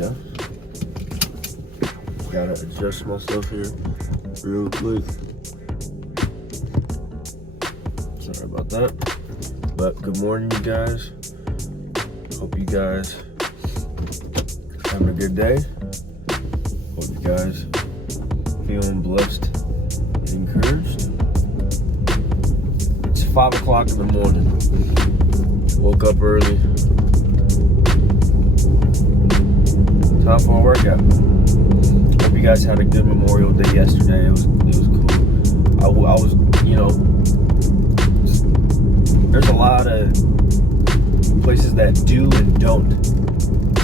go. Gotta adjust myself here real quick. Sorry about that. But good morning, you guys. Hope you guys having a good day. Hope you guys feeling blessed and encouraged. It's 5 o'clock in the morning. Woke up early. Time for a workout. Hope you guys had a good Memorial Day yesterday. It was cool. I was, there's a lot of places that do and don't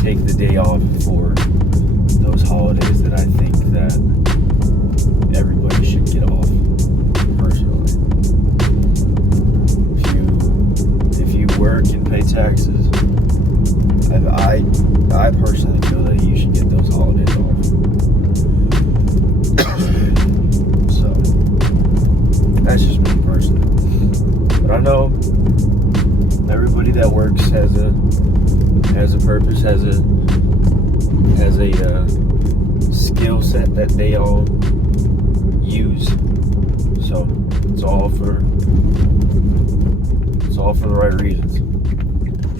take the day off for those holidays that I think that everybody should get off, personally. If you work and pay taxes, I personally feel that you should get those holidays off. So that's just me personally. But I know everybody that works has a purpose, has a skill set that they all use. So it's all for the right reasons.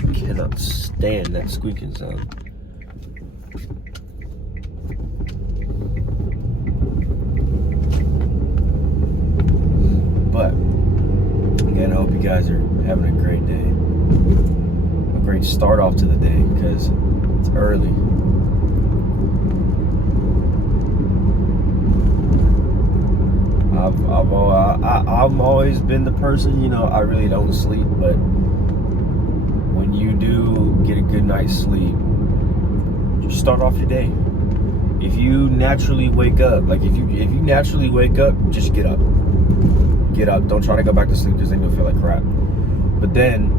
I cannot stand that squeaking sound. But again, I hope you guys are having a great day. A great start off to the day, because it's early. I've always been the person, I really don't sleep, but when you do get a good night's sleep, just start off your day. If you naturally wake up, just get up. Get up. Don't try to go back to sleep, because then you'll feel like crap. But then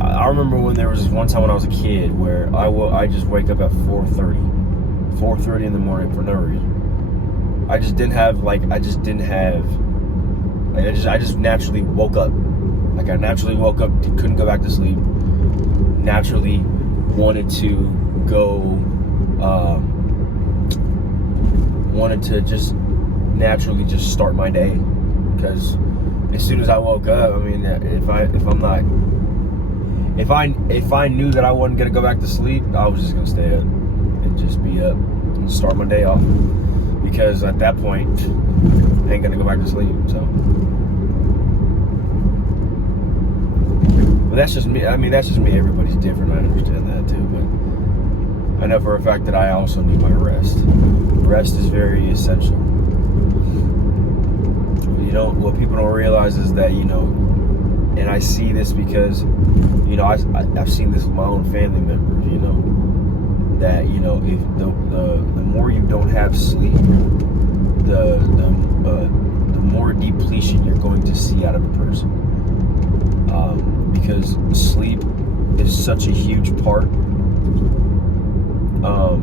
I remember when there was this one time when I was a kid where I just wake up at 4:30 in the morning for no reason. I just naturally woke up. Like, I naturally woke up, couldn't go back to sleep. Naturally wanted to go, wanted to just naturally just start my day. Because as soon as I woke up, if I knew that I wasn't gonna go back to sleep, I was just gonna stay up and just be up and start my day off. Because at that point, I ain't gonna go back to sleep. So, but that's just me. That's just me. Everybody's different. I understand that too. But I know for a fact that I also need my rest. Rest is very essential. What people don't realize is that, and I see this because, I've seen this with my own family members, that, if the more you don't have sleep, the more depletion you're going to see out of a person. Because sleep is such a huge part of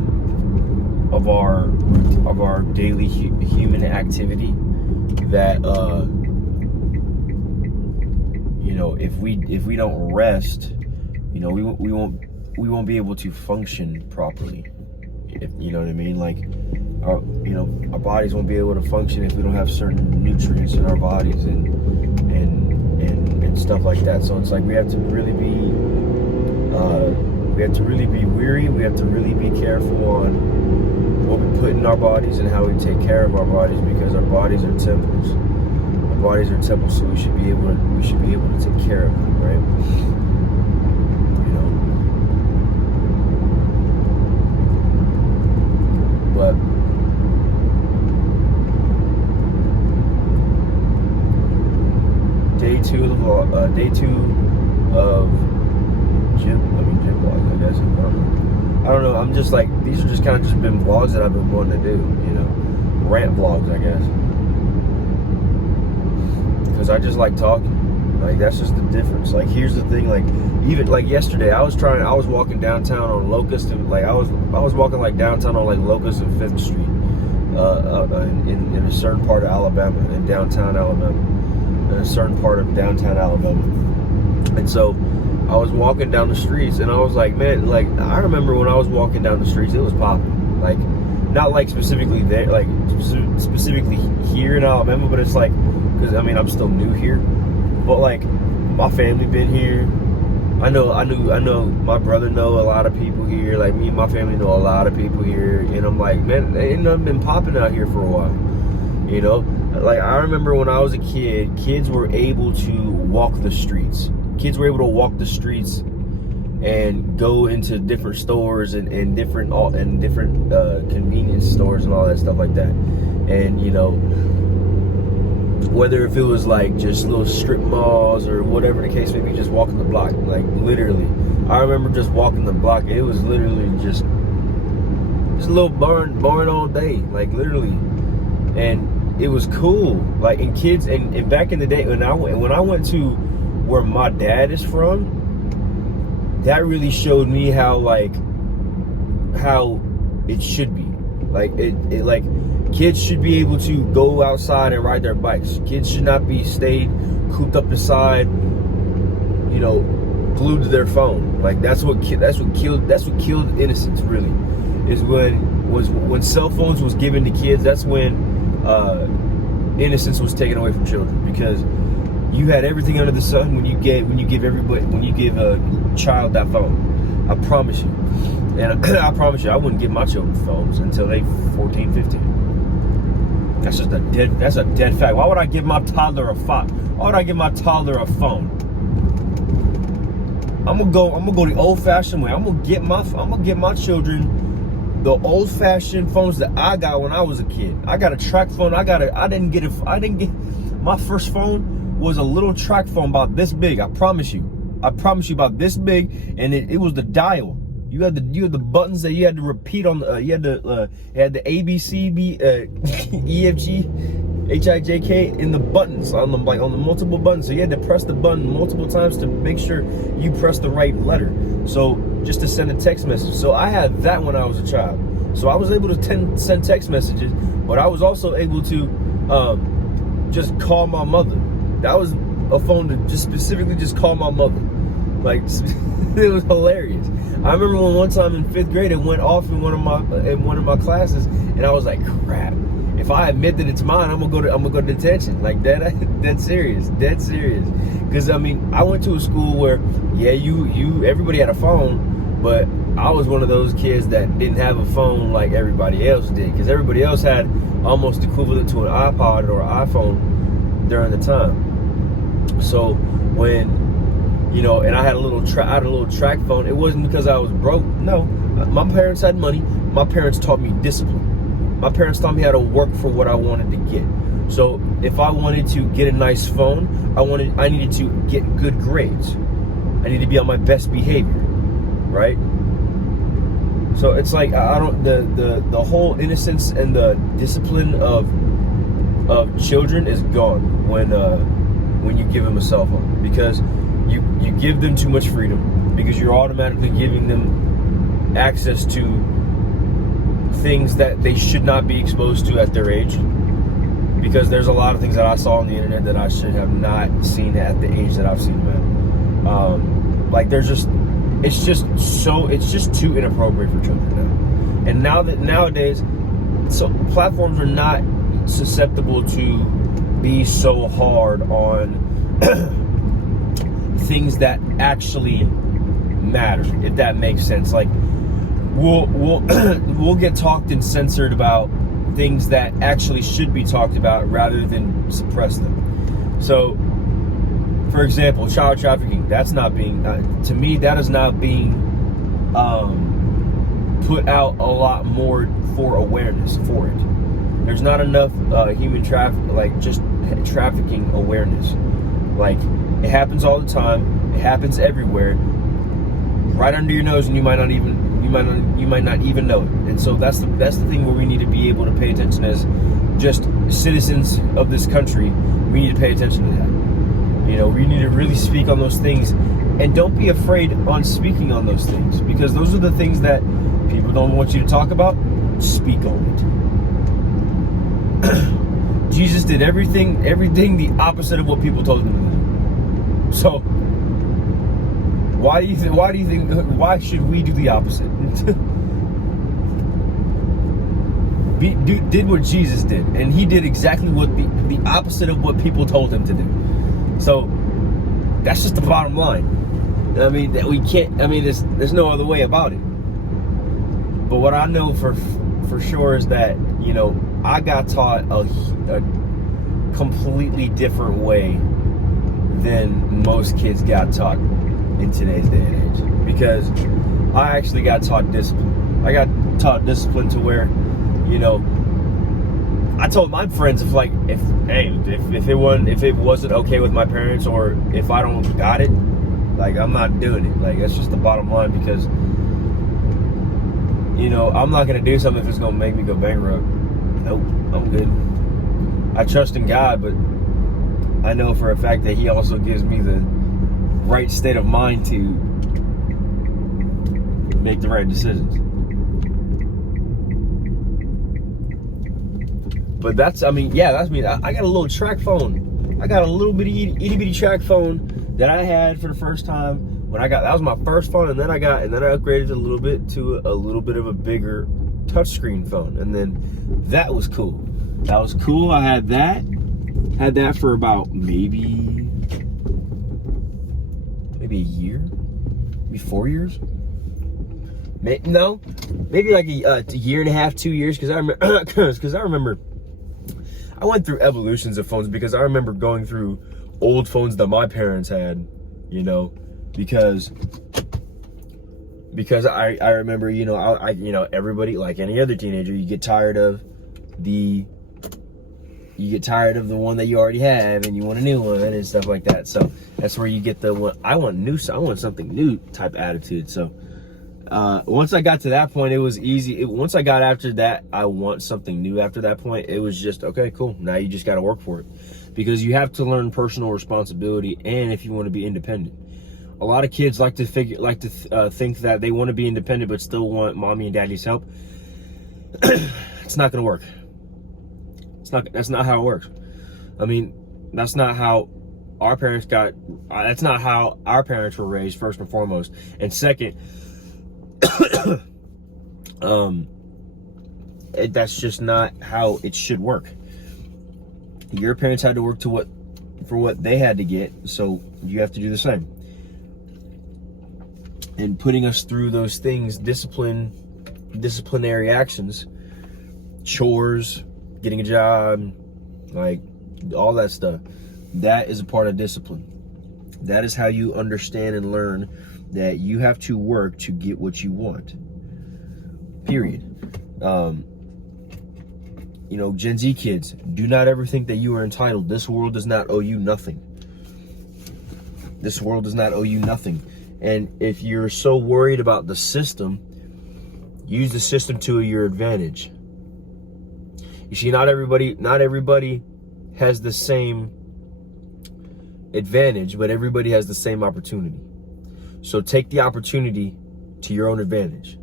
our daily human activity that if we don't rest, we won't be able to function properly. You know what I mean? Like, our bodies won't be able to function if we don't have certain nutrients in our bodies and stuff like that. So it's like we have to really be weary. We have to really be careful on what we put in our bodies and how we take care of our bodies, because our bodies are temples. Our bodies are temples, so we should be able to take care of them, right? But day two of gym vlogs, I guess. I don't know. I'm just like, these are just kind of just been vlogs that I've been wanting to do, rant vlogs, I guess. Because I just like talking. Like, that's just the difference. Like, here's the thing. Like, even like yesterday, I was walking downtown on Locust, and like I was walking like downtown on like Locust and 5th Street, in a certain part of Alabama, in downtown Alabama, in a certain part of downtown Alabama. And so I was walking down the streets, and I was like, man, like, I remember when I was walking down the streets, it was popping. Like, not like specifically there, like specifically here in Alabama, but it's like, because I mean, I'm still new here, but like, my family been here. I know my brother know a lot of people here. Like, me and my family know a lot of people here, and I'm like, man, ain't nothing been popping out here for a while, you know? Like, I remember when I was a kid, kids were able to walk the streets. Kids were able to walk the streets and go into different stores and different convenience stores and all that stuff like that. And, you know, whether if it was like just little strip malls or whatever the case may be, just walking the block, like literally. I remember just walking the block. It was literally just a little barn all day, like literally. And it was cool. Like, and kids, and back in the day when I went to where my dad is from, that really showed me how it should be. Like, it like, kids should be able to go outside and ride their bikes. Kids should not be stayed cooped up inside, you know, glued to their phone. Like, that's what killed innocence, really. Is when cell phones was given to kids. That's when innocence was taken away from children, because you had everything under the sun when you give a child that phone. I promise you. And I promise you, I wouldn't give my children phones until they 14, 15. That's just a dead fact. Why would I give my toddler a phone? Why would I give my toddler a phone? I'm gonna go the old-fashioned way. I'm gonna get my children the old-fashioned phones that I got when I was a kid. I got a track phone. My first phone was a little track phone about this big. I promise you, about this big, and it was the dial. You had the buttons that you had to repeat on. It had the A B C B E F G H I J K in the buttons on the multiple buttons. So you had to press the button multiple times to make sure you press the right letter. So just to send a text message. So I had that when I was a child. So I was able to send text messages, but I was also able to just call my mother. That was a phone to just specifically just call my mother. Like, it was hilarious. I remember one time in 5th grade, it went off in one of my classes, and I was like, crap. If I admit that it's mine, I'm gonna go to detention. Like, dead serious. Because I mean, I went to a school where, yeah, everybody had a phone, but I was one of those kids that didn't have a phone like everybody else did, because everybody else had almost equivalent to an iPod or an iPhone during the time. So when, you know, and I had a little track phone, it wasn't because I was broke. No, my parents had money. My parents taught me discipline. My parents taught me how to work for what I wanted to get. So if I wanted to get a nice phone, I needed to get good grades. I needed to be on my best behavior, right? So it's like, the whole innocence and the discipline of children is gone when you give them a cell phone, because you give them too much freedom, because you're automatically giving them access to things that they should not be exposed to at their age. Because there's a lot of things that I saw on the internet that I should have not seen at the age that I've seen them at. Like, it's just too inappropriate for children now. And nowadays, so platforms are not susceptible to be so hard on things that actually matter, if that makes sense. Like, we'll get talked and censored about things that actually should be talked about rather than suppress them. So, for example, child trafficking, that's not being, to me, that is not being put out a lot more for awareness for it. There's not enough human trafficking awareness. Like, it happens all the time. It happens everywhere, right under your nose, and you might not even know it. And so that's the thing where we need to be able to pay attention as just citizens of this country. We need to pay attention to that. You know, we need to really speak on those things, and don't be afraid on speaking on those things, because those are the things that people don't want you to talk about. Speak on it. Jesus did everything the opposite of what people told him to do. So why should we do the opposite? Did what Jesus did, and he did exactly what the opposite of what people told him to do. So that's just the bottom line. I mean, that we can't. I mean, there's no other way about it. But what I know for sure is that, you know, I got taught a completely different way than most kids got taught in today's day and age. Because I actually got taught discipline. I got taught discipline to where, you know, I told my friends if it wasn't okay with my parents, or if I don't got it, like, I'm not doing it. Like, that's just the bottom line, because, you know, I'm not gonna do something if it's gonna make me go bankrupt. Nope, I'm good. I trust in God, but I know for a fact that he also gives me the right state of mind to make the right decisions. But that's, I mean, yeah, that's me. I got a little track phone. I got a little itty bitty track phone that I had for the first time when that was my first phone, and then I upgraded a little bit to a little bit of a bigger touchscreen phone, and then that was cool. That was cool. I had that for about maybe a year, maybe 4 years. Maybe like a year and a half, 2 years, because I remember I went through evolutions of phones, because I remember going through old phones that my parents had, you know, because I remember, you know, I you know, everybody, like any other teenager, you get tired of the one that you already have, and you want a new one and stuff like that. So that's where you get the one, I want something new type attitude. So once I got to that point, it was easy. Once I got after that, I want something new after that point, it was just, okay, cool. Now you just got to work for it, because you have to learn personal responsibility, and if you want to be independent. A lot of kids like to think that they want to be independent but still want mommy and daddy's help. It's not going to work. That's not how it works. I mean, that's not how our parents that's not how our parents were raised, first and foremost. And second, that's just not how it should work. Your parents had to work for what they had to get, so you have to do the same. And putting us through those things, disciplinary actions, chores, getting a job, like all that stuff, that is a part of discipline. That is how you understand and learn that you have to work to get what you want, period. You know, Gen Z kids, do not ever think that you are entitled. This world does not owe you nothing. This world does not owe you nothing. And if you're so worried about the system, use the system to your advantage. You see, not everybody has the same advantage, but everybody has the same opportunity. So take the opportunity to your own advantage.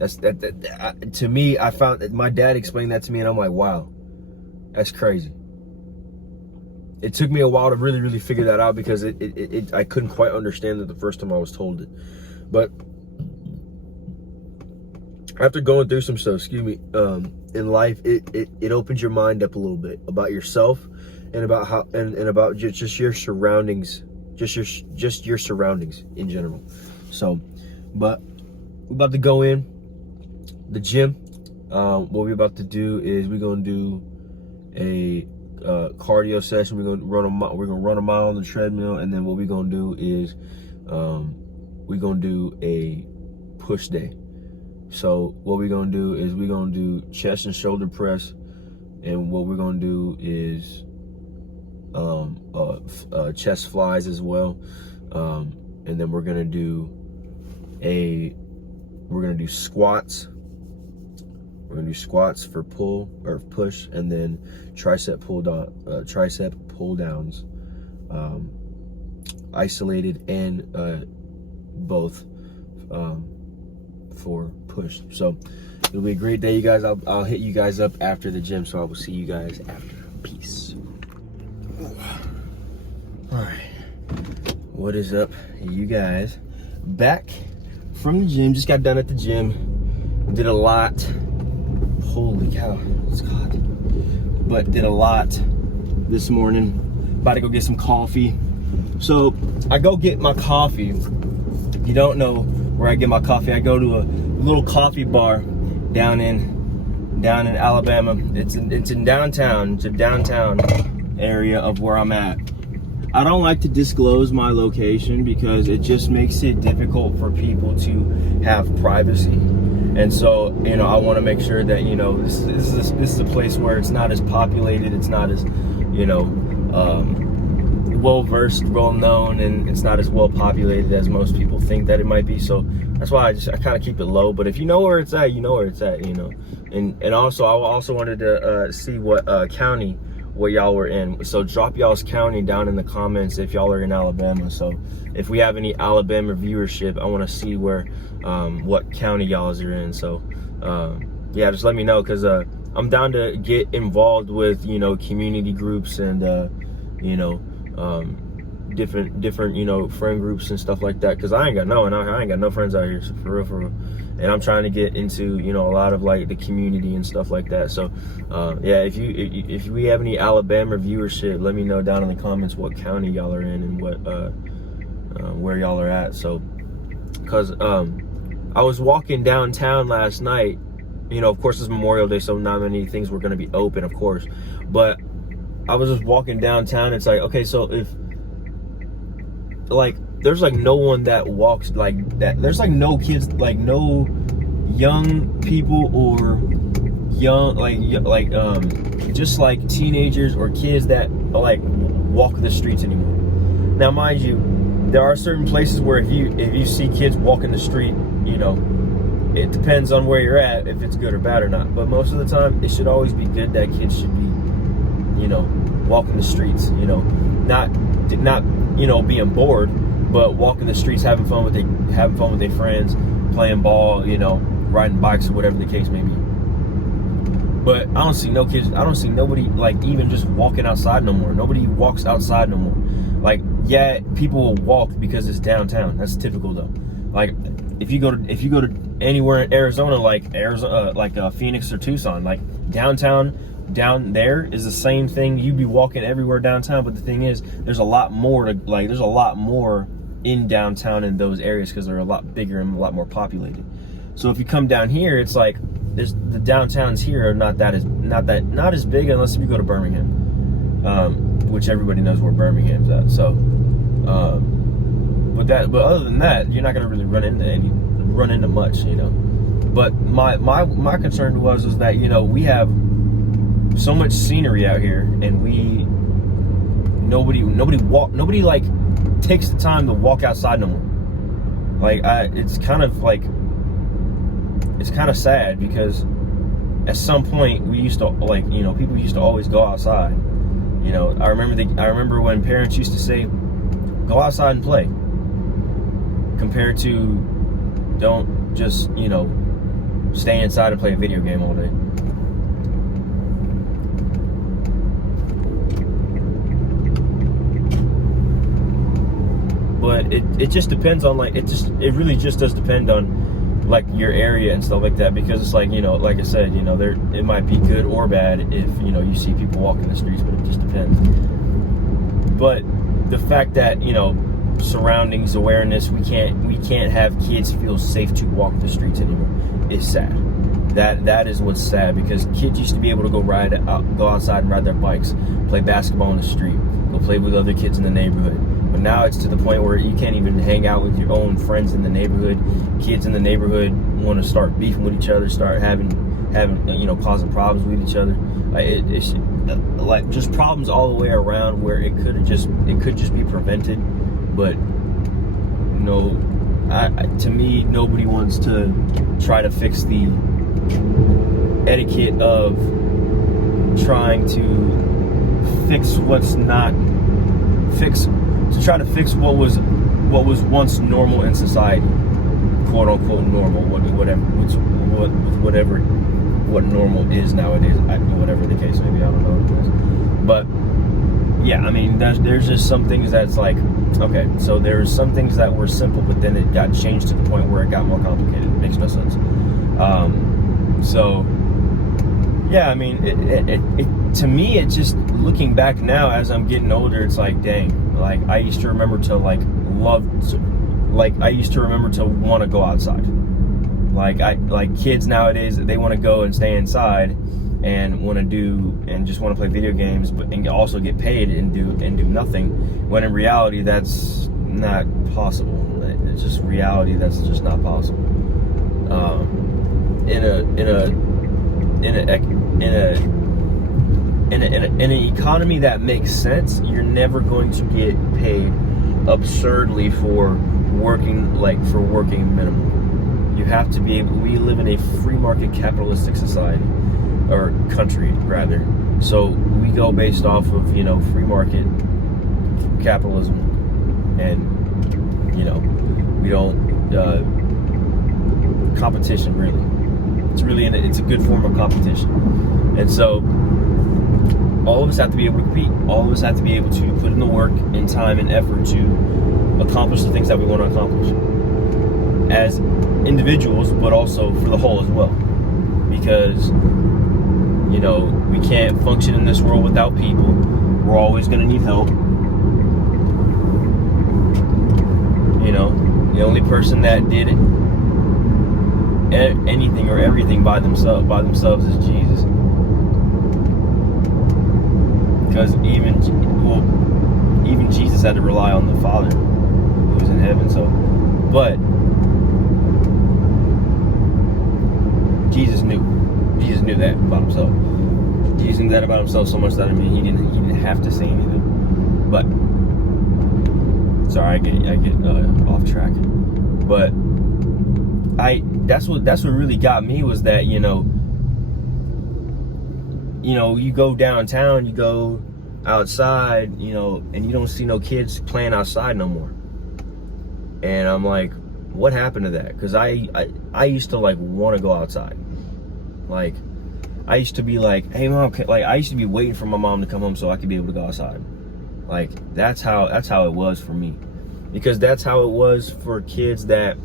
To me, I found that my dad explained that to me, and I'm like, wow, that's crazy. It took me a while to really, really figure that out, because I couldn't quite understand it the first time I was told it. But after going through some stuff, in life, it opens your mind up a little bit about yourself, and about how and about just your surroundings, just your surroundings in general. So, but we're about to go in the gym. What we're about to do is we're gonna do a cardio session. We're gonna run a mile on the treadmill, and then what we're gonna do is we're gonna do a push day. So what we're gonna do is we're gonna do chest and shoulder press, and what we're gonna do is chest flies as well, and then we're gonna do squats. We're gonna do squats for pull or push, and then tricep pull downs, isolated and both for push. So it'll be a great day, you guys. I'll hit you guys up after the gym, so I will see you guys after. Peace. All right, what is up, you guys? Back from the gym. Just got done at the gym. Did a lot. Holy cow, it's hot. But did a lot this morning. About to go get some coffee. So I go get my coffee. If you don't know where I get my coffee, I go to a little coffee bar down in Alabama. It's in downtown. It's a downtown area of where I'm at. I don't like to disclose my location because it just makes it difficult for people to have privacy. And so, you know, I want to make sure that, you know, this is a place where it's not as populated, it's not as, you know, well-versed, well-known, and it's not as well-populated as most people think that it might be. So that's why I kind of keep it low. But if you know where it's at, you know where it's at, you know. And also, I also wanted to see what county what y'all were in. So drop y'all's county down in the comments if y'all are in Alabama. So if we have any Alabama viewership, I want to see where what county y'all's are in. So yeah, just let me know, because I'm down to get involved with, you know, community groups and you know, different you know, friend groups and stuff like that, because I ain't got no friends out here, so for real. And I'm trying to get into, you know, a lot of like the community and stuff like that. So yeah, if we have any Alabama viewership, let me know down in the comments what county y'all are in and what where y'all are at. So because I was walking downtown last night, you know, of course it's Memorial Day, so not many things were going to be open, of course, but I was just walking downtown. It's like, okay, so if like there's like no one that walks like that, there's like no kids, like no young people or young like just like teenagers or kids that like walk the streets anymore. Now mind you, there are certain places where if you see kids walking the street, you know, it depends on where you're at if it's good or bad or not, but most of the time it should always be good that kids should be, you know, walking the streets, you know, not you know, being bored, but walking the streets, having fun with their friends, playing ball, you know, riding bikes or whatever the case may be. But I don't see no kids, I don't see nobody like even just walking outside no more. Nobody walks outside no more. Like, yeah, people will walk because it's downtown. That's typical though. Like if you go to anywhere in Arizona, like Phoenix or Tucson, like downtown down there is the same thing. You'd be walking everywhere downtown, but the thing is, there's a lot more in downtown in those areas because they're a lot bigger and a lot more populated. So if you come down here, it's like the downtowns here are not as big unless if you go to Birmingham, which everybody knows where Birmingham's at. So but other than that, you're not gonna really run into much, you know. But my concern was that, you know, we have so much scenery out here, and nobody like takes the time to walk outside no more. Like it's kind of sad, because at some point we used to, like, you know, people used to always go outside. You know, I remember when parents used to say, go outside and play, compared to don't just, you know, stay inside and play a video game all day. But it just depends on, like, it really just does depend on, like, your area and stuff like that, because it's like, you know, like I said, you know, it might be good or bad if, you know, you see people walking the streets, but it just depends. But the fact that, you know, surroundings awareness, we can't have kids feel safe to walk the streets anymore is sad. That is what's sad, because kids used to be able to go outside and ride their bikes, play basketball on the street, go play with other kids in the neighborhood. But now it's to the point where you can't even hang out with your own friends in the neighborhood. Kids in the neighborhood want to start beefing with each other, start having you know, causing problems with each other. Like it's like just problems all the way around, where it could just be prevented. But you know, to me, nobody wants to try to fix the etiquette of trying to fix what's not fixed. To try to fix what was once normal in society. quote unquote normal, what normal is nowadays, whatever the case may be. I don't know what it is. But yeah, I mean, there's just some things that's like, okay, so there's some things that were simple, but then it got changed to the point where it got more complicated. It makes no sense. So yeah, I mean, it to me, it's just looking back now as I'm getting older, it's like, dang, like I used to remember to I used to remember to want to go outside. Like kids nowadays, they want to go and stay inside and just want to play video games, and also get paid and do nothing. When in reality, that's not possible. It's just reality. That's just not possible. In an economy that makes sense, you're never going to get paid absurdly for working minimum. You have to be able. We live in a free market capitalistic society, or country rather. So we go based off of free market capitalism, and we don't competition really. It's a good form of competition, and so all of us have to be able to compete. All of us have to be able to put in the work and time and effort to accomplish the things that we want to accomplish as individuals, but also for the whole as well, because we can't function in this world without people. We're always going to need help. The only person that did anything or everything by themselves is Jesus. Because even Jesus had to rely on the Father who was in heaven. So, but Jesus knew that about himself. Jesus knew that about himself so much that he didn't have to say anything. But sorry, I get off track. But that's what really got me, was that you go downtown, you go outside, and you don't see no kids playing outside no more. And I'm like, what happened to that? Because I used to want to go outside. Like, I used to be like, hey mom, I used to be waiting for my mom to come home so I could be able to go outside. Like, that's how it was for me, because that's how it was for kids that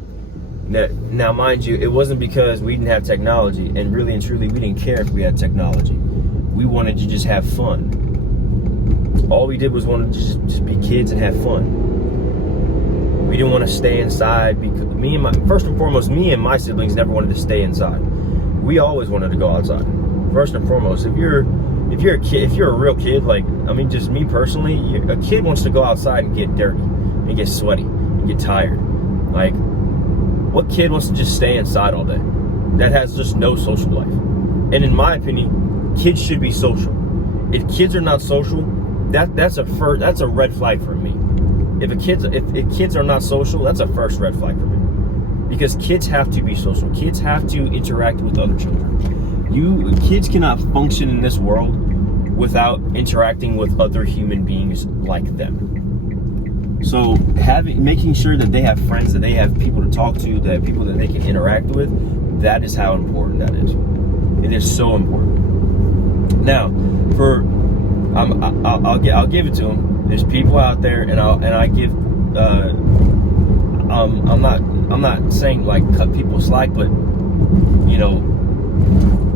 now, mind you, it wasn't because we didn't have technology, and really and truly we didn't care if we had technology. We wanted to just have fun. All we did was wanted to just be kids and have fun. We didn't want to stay inside, because first and foremost, me and my siblings never wanted to stay inside. We always wanted to go outside. First and foremost, if you're a kid, if you're a real kid, just me personally, a kid wants to go outside and get dirty, and get sweaty, and get tired. Like, what kid wants to just stay inside all day? That has just no social life. And in my opinion, kids should be social. If kids are not social, that's a red flag for me. If kids are not social, that's a first red flag for me. Because kids have to be social. Kids have to interact with other children. Kids cannot function in this world without interacting with other human beings like them. So making sure that they have friends, that they have people to talk to, that have people that they can interact with, that is how important that is. It is so important. Now, I'll give it to them. There's people out there, and I give. I'm not saying cut people slack, but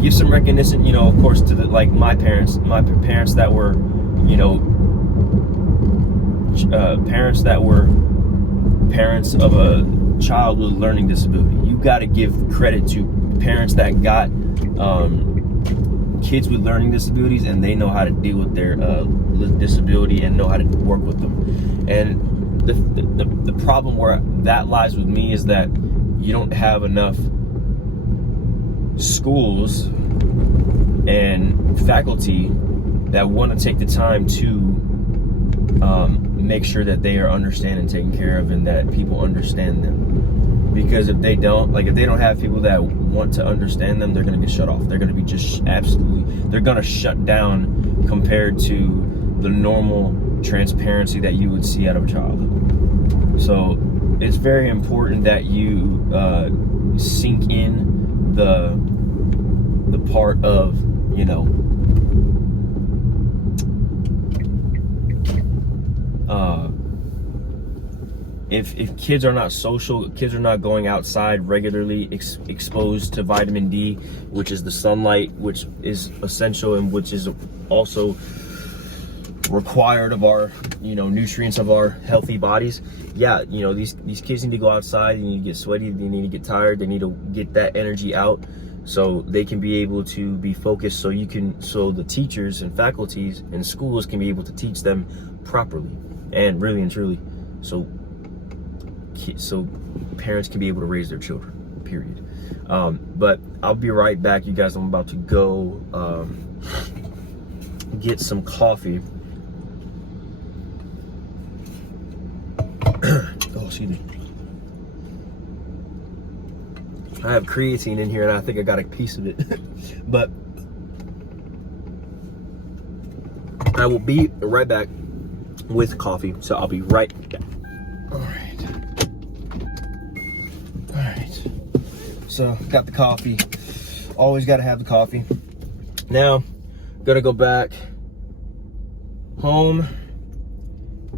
give some recognition. Of course, to my parents that were, parents of a child with a learning disability. You got to give credit to parents that got kids with learning disabilities, and they know how to deal with their disability and know how to work with them. And the problem where that lies with me is that you don't have enough schools and faculty that want to take the time to make sure that they are understood and taken care of, and that people understand them. Because if they don't have people that want to understand them, they're going to get shut off. They're going to be they're going to shut down compared to the normal transparency that you would see out of a child. So it's very important that you sink in the part of, you know, if kids are not social, kids are not going outside regularly, exposed to vitamin D, which is the sunlight, which is essential and which is also required of our, you know, nutrients of our healthy bodies. Yeah, you know, these kids need to go outside, they need to get sweaty, they need to get tired, they need to get that energy out so they can be able to be focused, so the teachers and faculties and schools can be able to teach them properly and really and truly, so parents can be able to raise their children, period. But I'll be right back, you guys. I'm about to go get some coffee. Oh, excuse me. I have creatine in here and I think I got a piece of it. But I will be right back with coffee, so I'll be right back. All right. So got the coffee. Always got to have the coffee. Now gonna go back home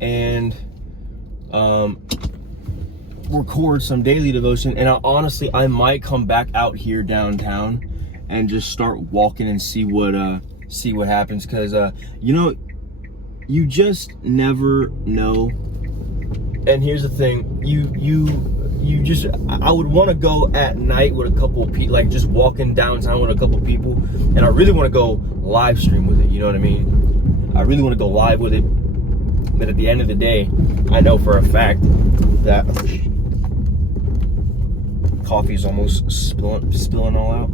and record some daily devotion. And I might come back out here downtown and just start walking and see what happens, because you know, you just never know. And here's the thing, I would want to go at night with a couple of people, like just walking downtown with a couple of people, and I really want to go live stream with it, you know what I mean? I really want to go live with it, but at the end of the day, I know for a fact that coffee is almost spilling all out.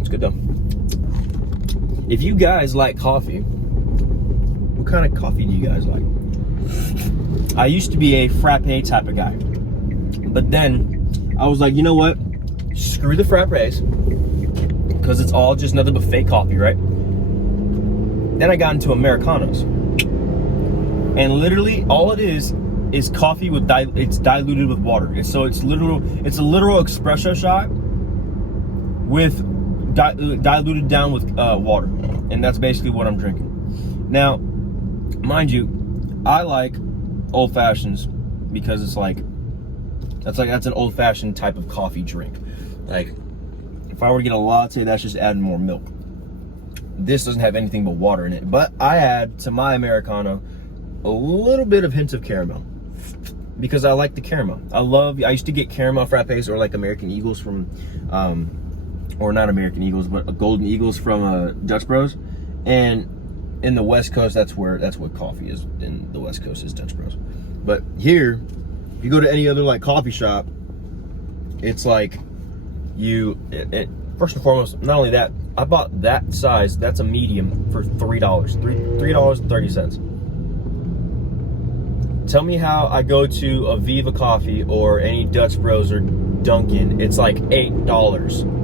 It's good though. If you guys like coffee, what kind of coffee do you guys like? I used to be a frappe type of guy, but then I was like, you know what? Screw the frappes, because it's all just nothing but fake coffee, right? Then I got into Americanos, and literally all it is coffee with it's diluted with water. It's a literal espresso shot with diluted down with water, and that's basically what I'm drinking. Now, mind you, I like old fashions because it's like that's an old fashioned type of coffee drink. Like if I were to get a latte, that's just adding more milk. This doesn't have anything but water in it, but I add to my Americano a little bit of hints of caramel because I like the caramel. I used to get caramel frappes, or like American Eagles from or not American Eagles, but Golden Eagles from Dutch Bros. And in the West Coast, that's what coffee is. In the West Coast is Dutch Bros. But here, if you go to any other like coffee shop, it's like first and foremost, not only that, I bought that size, that's a medium, for $3.30. Tell me how I go to a Viva Coffee or any Dutch Bros or Dunkin', it's like $8.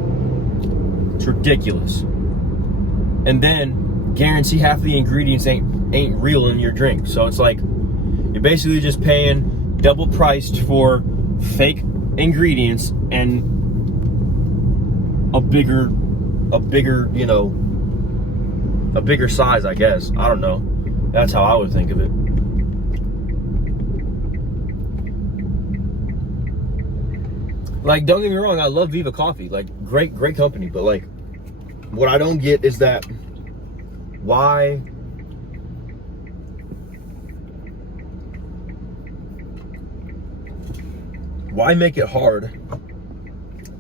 It's ridiculous. And then guarantee half of the ingredients ain't real in your drink. So it's like you're basically just paying double priced for fake ingredients and a bigger, you know, a bigger size, I guess. I don't know. That's how I would think of it. Like, don't get me wrong, I love Viva Coffee. Like, great company. But like, what I don't get is that why make it hard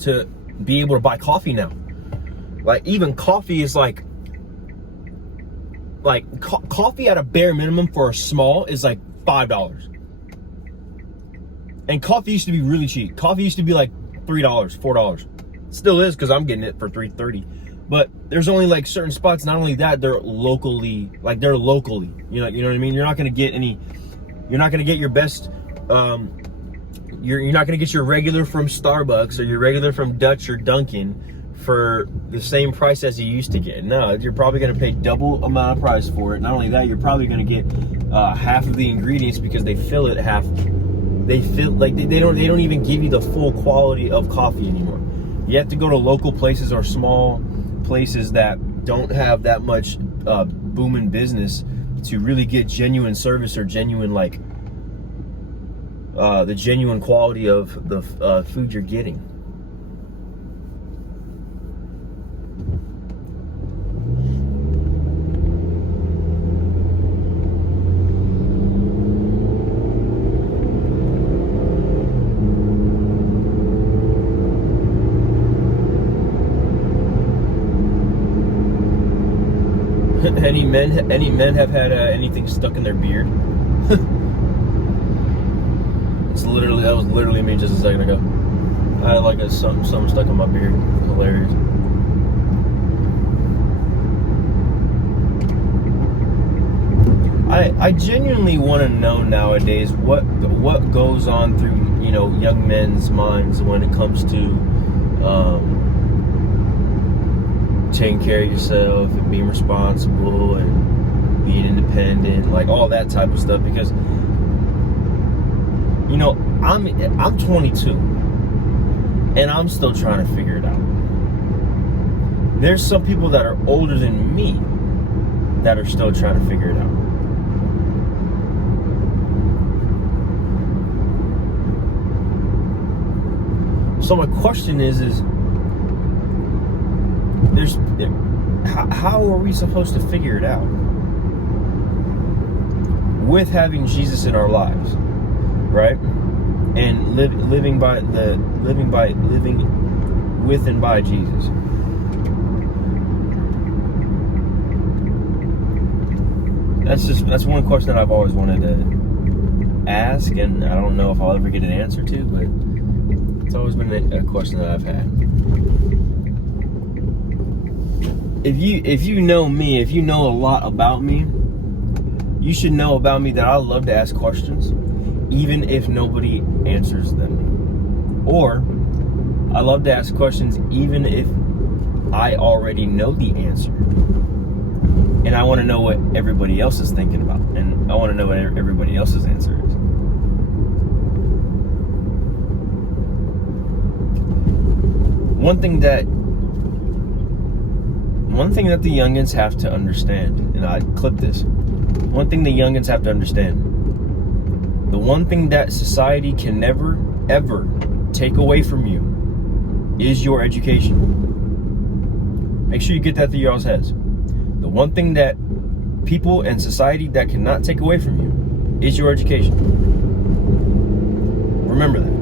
to be able to buy coffee now? Like, even coffee is like coffee at a bare minimum for a small is like $5. And coffee used to be really cheap. Coffee used to be like $3, $4. Still is, because I'm getting it for $3.30. But there's only like certain spots. Not only that, they're locally. You know what I mean? You're not gonna get your best. You're not gonna get your regular from Starbucks or your regular from Dutch or Dunkin' for the same price as you used to get. No, you're probably gonna pay double amount of price for it. Not only that, you're probably gonna get half of the ingredients because they fill it half. They feel like they don't even give you the full quality of coffee anymore. You have to go to local places or small places that don't have that much booming business to really get genuine service or genuine the genuine quality of the food you're getting. Any men have had anything stuck in their beard? That was literally me just a second ago. I had like something stuck in my beard. Hilarious. I genuinely want to know nowadays what goes on through young men's minds when it comes to taking care of yourself and being responsible and being independent, like all that type of stuff. Because I'm 22 and I'm still trying to figure it out. There's some people that are older than me that are still trying to figure it out. So my question is how are we supposed to figure it out with having Jesus in our lives, right? And living with and by Jesus. That's one question that I've always wanted to ask, and I don't know if I'll ever get an answer to, but it's always been a question that I've had. If you know me, if you know a lot about me, you should know about me that I love to ask questions, even if nobody answers them. Or I love to ask questions even if I already know the answer. And I want to know what everybody else is thinking about. And I want to know what everybody else's answer is. One thing that the youngins have to understand, and I clip this. One thing the youngins have to understand. The one thing that society can never, ever take away from you is your education. Make sure you get that through y'all's heads. The one thing that people and society that cannot take away from you is your education. Remember that.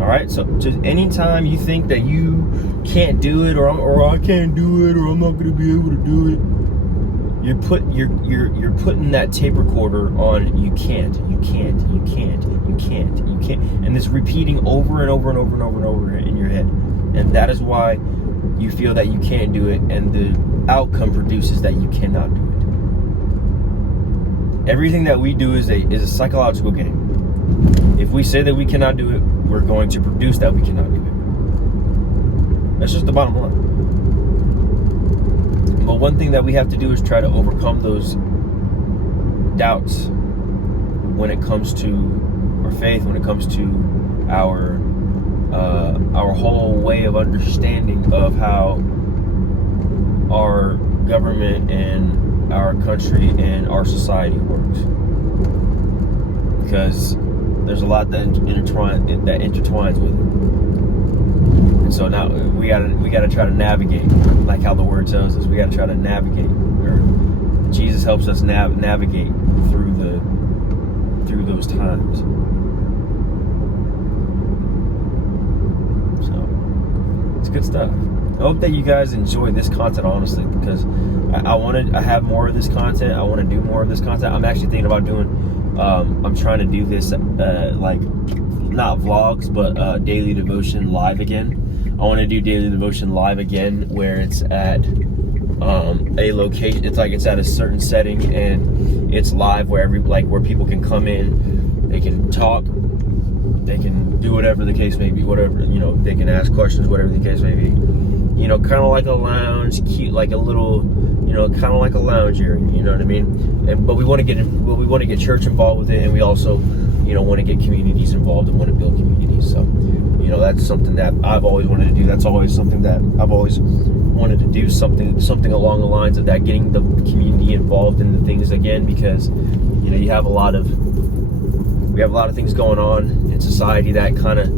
Alright, so just anytime you think that you can't do it, or I can't do it, or I'm not gonna be able to do it, you're putting that tape recorder on you can't, and it's repeating over and over and over and over and over in your head. And that is why you feel that you can't do it, and the outcome produces that you cannot do it. Everything that we do is a psychological game. If we say that we cannot do it, we're going to produce that we cannot do it. That's just the bottom line. But one thing that we have to do is try to overcome those doubts when it comes to our faith, when it comes to our whole way of understanding of how our government and our country and our society works. Because there's a lot that intertwines with it. And so now we gotta try to navigate, like how the word tells us. We gotta try to navigate, or Jesus helps us navigate through those times. So it's good stuff. I hope that you guys enjoy this content, honestly, because I have more of this content. I want to do more of this content. I'm actually thinking about doing. I'm trying to do this like not vlogs, but daily devotion live again. I want to do daily devotion live again, where it's at a location. It's at a certain setting, and it's live where where people can come in, they can talk, they can do whatever the case may be, whatever, they can ask questions, whatever the case may be. Kind of like a lounge, cute, like a little kind of like a lounge area, you know what I mean? But we want to get church involved with it, and we also, want to get communities involved and want to build communities. So, that's something that I've always wanted to do. That's always something that I've always wanted to do, something along the lines of that, getting the community involved in the things again, because, we have a lot of things going on in society that kind of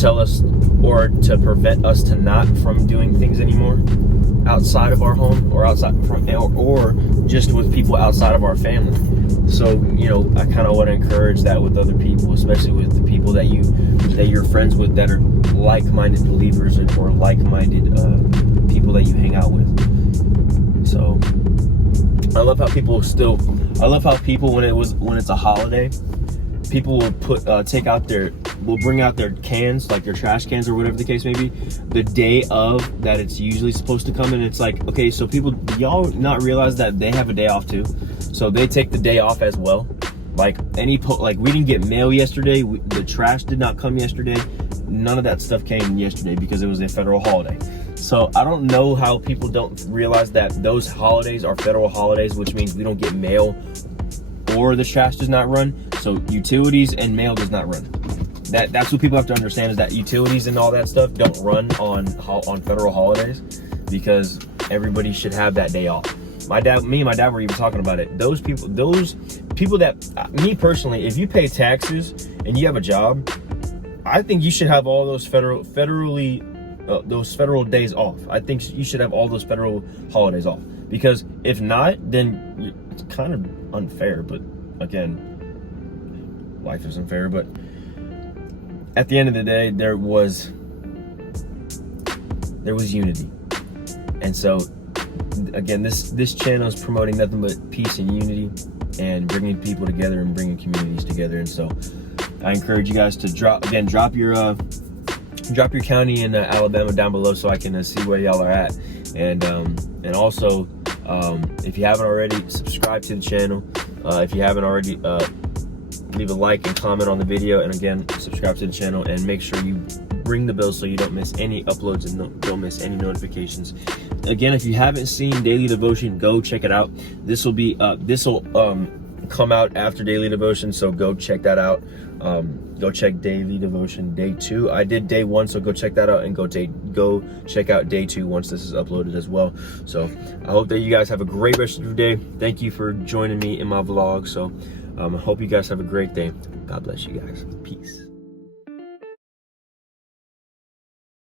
tell us, or to prevent us to not from doing things anymore outside of our home, or outside from, or just with people outside of our family. So, I kind of want to encourage that with other people, especially with the people that you're friends with that are like-minded believers, or like-minded people that you hang out with. So I love how people when it's a holiday, people will will bring out their cans, like their trash cans or whatever the case may be, the day of that it's usually supposed to come in. It's like, okay, so y'all not realize that they have a day off too, so they take the day off as well. Like we didn't get mail yesterday, the trash did not come yesterday, none of that stuff came yesterday because it was a federal holiday. So I don't know how people don't realize that those holidays are federal holidays, which means we don't get mail or the trash does not run. So utilities and mail does not run. That's what people have to understand, is that utilities and all that stuff don't run on federal holidays, because everybody should have that day off. Me and my dad were even talking about it. Those people that, me personally, if you pay taxes and you have a job, I think you should have all those federal days off. I think you should have all those federal holidays off, because if not, then it's kind of unfair. But again, life is unfair. But at the end of the day, there was unity. And so again, this channel is promoting nothing but peace and unity, and bringing people together and bringing communities together. And so I encourage you guys to drop your county in Alabama down below, so I can see where y'all are at. And also, if you haven't already, subscribe to the channel. If you haven't already, leave a like and comment on the video. And again, subscribe to the channel, and make sure you ring the bell so you don't miss any uploads and don't miss any notifications. Again, if you haven't seen Daily Devotion, go check it out. This will come out after Daily Devotion, so go check that out. Go check Daily Devotion Day 2. I did Day 1, so go check that out, and go check out Day 2 once this is uploaded as well. So I hope that you guys have a great rest of your day. Thank you for joining me in my vlog. So I hope you guys have a great day. God bless you guys. Peace.